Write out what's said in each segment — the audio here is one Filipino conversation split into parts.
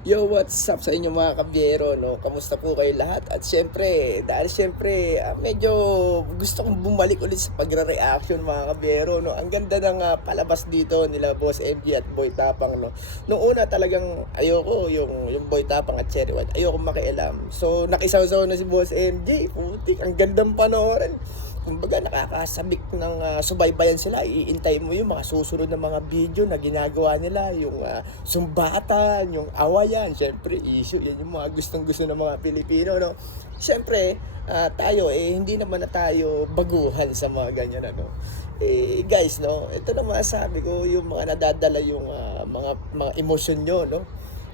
Yo, what's up sa inyo mga kabyero, no? Kamusta po kayo lahat? At syempre, dahil syempre, ah, medyo gusto kong bumalik ulit sa pagre-reaction mga kabyero, no? Ang ganda ng ah, palabas dito nila Boss MG at Boy Tapang, no? Noong una talagang ayoko yung, yung Boy Tapang at Cherry White, ayoko makialam. So, nakisaw-saw na si Boss MG, putik, ang gandang panoorin kumbaga nakakasabik ng ah, subaybayan sila. Iintay mo yung mga susunod na mga video na ginagawa nila yung ah, sumbatan yung awayan. Syempre issue yan yung mga gustong gusto ng mga Pilipino no? Syempre ah, tayo eh hindi naman na tayo baguhan sa mga ganyan ano? Eh guys no? Ito na masabi ko yung mga nadadala yung ah, mga mga emosyon nyo no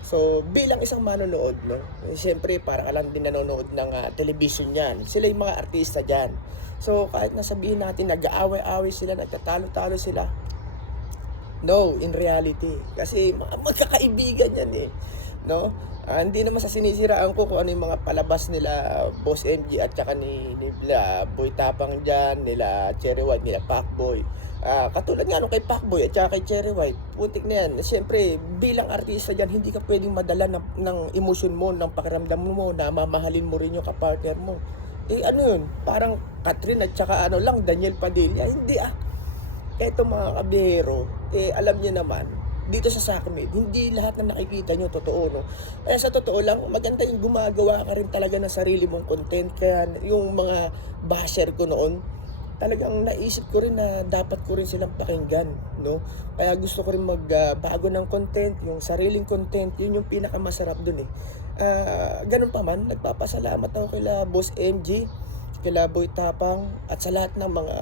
So, bilang isang manonood, no, siyempre, para ka din nanonood ng ah, television yan. Sila yung mga artista dyan. So, kahit nasabihin natin, nag-aaway-away sila, nagtatalo-talo sila. No, in reality. Kasi ma- magkakaibigan yan eh. No? Ah, hindi naman sa sinisiraan ko kung ano yung mga palabas nila Boss MG at saka ni, ni nila Boy Tapang dyan, nila Cherry White, nila Pacboy. Ah, katulad nga nung kay Pacboy at saka kay Cherry White, putik na yan. Siyempre, bilang artista dyan, hindi ka pwedeng madala ng, ng emosyon mo, ng pakiramdam mo, na mamahalin mo rin yung kapartner mo. Eh ano yun, parang Catherine at saka ano lang, Daniel Padilla. Hindi ah, eto mga kabihero, eh alam niyo naman, dito sa Sakmid, hindi lahat na nakikita nyo totoo, no? Kaya sa totoo lang, maganda yung gumagawa ka rin talaga ng sarili mong content. Kaya yung mga basher ko noon, talagang naisip ko rin na dapat ko rin silang pakinggan, no? Kaya gusto ko rin magbago ng content, yung sariling content, yun yung pinakamasarap dun eh. Ah, ganun pa man, nagpapasalamat ako kila Boss MG, kila Boy Tapang, at sa lahat ng mga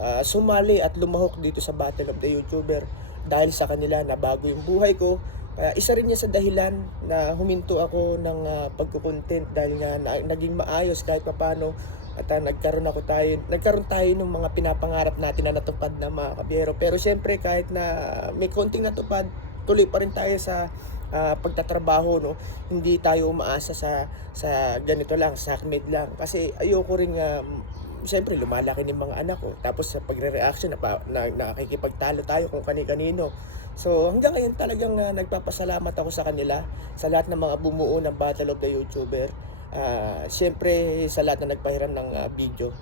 ah, sumali at lumahok dito sa Battle of the YouTuber. Dahil sa kanila, nabago yung buhay ko. Kaya isa rin niya sa dahilan na huminto ako ng uh, pagkukontent dahil nga na, naging maayos kahit papano at ah, nagkaroon ako tayo nagkaroon tayo ng mga pinapangarap natin na natupad na mga kabiyero. Pero syempre kahit na may konting natupad tuloy pa rin tayo sa ah, pagtatrabaho no? Hindi tayo umaasa sa sa ganito lang sa sakmit lang. Kasi ayoko ring ah, Siyempre, lumalaki ng mga anak ko. Tapos sa pagre-reaction, na, na, nakikipagtalo tayo kung kani-kanino. So hanggang ngayon talagang ah, nagpapasalamat ako sa kanila, sa lahat ng mga bumuo ng Battle of the YouTuber. Ah, Siyempre, sa lahat na nagpahiram ng ah, video.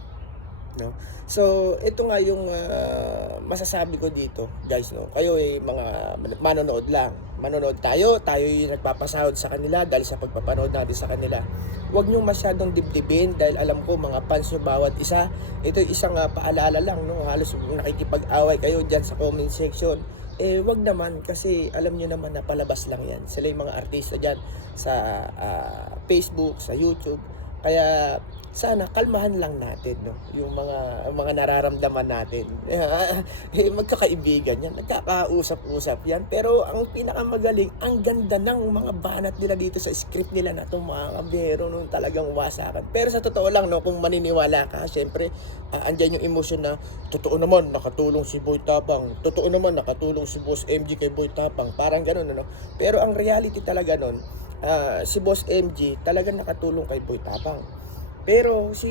No? So, ito nga yung ah, masasabi ko dito, guys, no. Kayo ay mga manonood lang. Manonood tayo, tayo yung nagpapasahod sa kanila dahil sa pagpapanood natin sa kanila. Huwag niyo masyadong dibdibin dahil alam ko mga fans nyo bawat isa. Ito isang ah, paalala lang, no. Halos nakikipag-away kayo diyan sa comment section. Eh, wag naman kasi alam niyo naman na palabas lang yan. Sila yung mga artista diyan sa ah, Facebook, sa YouTube. Kaya sana kalmahan lang natin no? Yung mga mga nararamdaman natin. Eh, magkakaibigan yan. Nagkakausap-usap yan. Pero ang pinakamagaling ang ganda ng mga banat nila dito sa script nila na itong mga kabero nung talagang wasakan. Pero sa totoo lang no? Kung maniniwala ka syempre uh, andyan yung emosyon na totoo naman nakatulong si Boy Tapang. Totoo naman nakatulong si Boss MG kay Boy Tapang. Parang ganun ano? Pero ang reality talaga nun ah, si Boss MG talagang nakatulong kay Boy Tapang pero si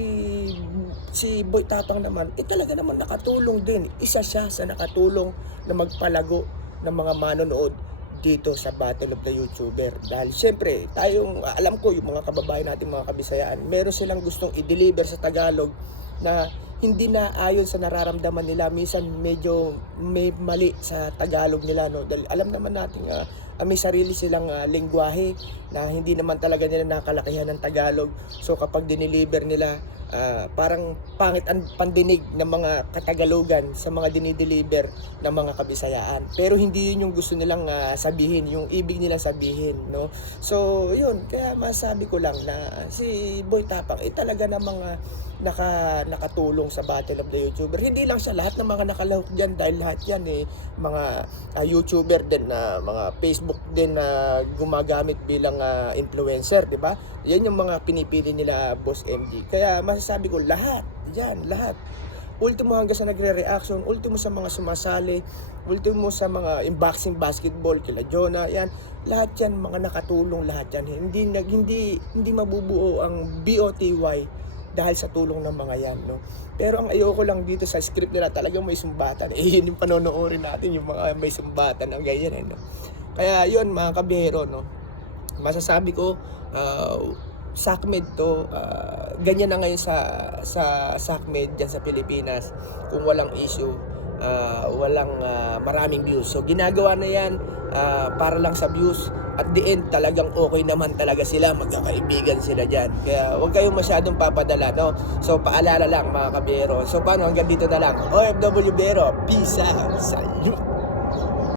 si Boy Tapang naman, eh talaga naman nakatulong din. Isa siya sa nakatulong na magpalago ng mga manonood dito sa Battle of the YouTuber. Dahil siyempre, tayong alam ko yung mga kababayan natin, mga kabisayaan, meron silang gustong i-deliver sa Tagalog na hindi na ayon sa nararamdaman nila. Minsan medyo may mali sa Tagalog nila. No? Dahil alam naman natin uh, may sarili silang uh, lengguwahe na hindi naman talaga nila nakalakihan ng Tagalog. So kapag dineliver nila, uh, parang pangit ang pandinig ng mga katagalogan sa mga dinideliver ng mga kabisayaan. Pero hindi yun yung gusto nilang uh, sabihin, yung ibig nila sabihin, no? So, yun, kaya masabi ko lang na si Boy Tapang, eh talaga na mga naka, nakatulong sa Battle of the YouTuber. Hindi lang siya lahat ng mga nakalahok dyan dahil lahat yan eh, mga uh, YouTuber din na mga Facebook din na gumagamit bilang uh, influencer, di ba? Yan yung mga pinipili nila Boss MG. Kaya masasabi ko lahat, yan, lahat. Ultimo hanggang sa nagre-reaction, ultimo sa mga sumasali, ultimo sa mga unboxing basketball kila Jonah, yan. Lahat yan mga nakatulong lahat yan. Hindi nag hindi hindi mabubuo ang BOTY dahil sa tulong ng mga yan, no? Pero ang ayoko lang dito sa script nila, talagang may sumbatan. Eh, yun yung panonoorin natin, yung mga may sumbatan, ang ganyan, eh, no? Kaya yun, mga kabihero, no? masasabi ko, uh, SACMED to, ah, ganyan na ngayon sa, sa SACMED dyan sa Pilipinas. Kung walang issue, ah, walang ah, maraming views. So ginagawa na yan ah, para lang sa views. At the end, talagang okay naman talaga sila. Magkakaibigan sila dyan. Kaya huwag kayong masyadong papadala, no? So paalala lang mga kabiyero. So paano hanggang dito na lang. OFW Bero, peace out. Salute!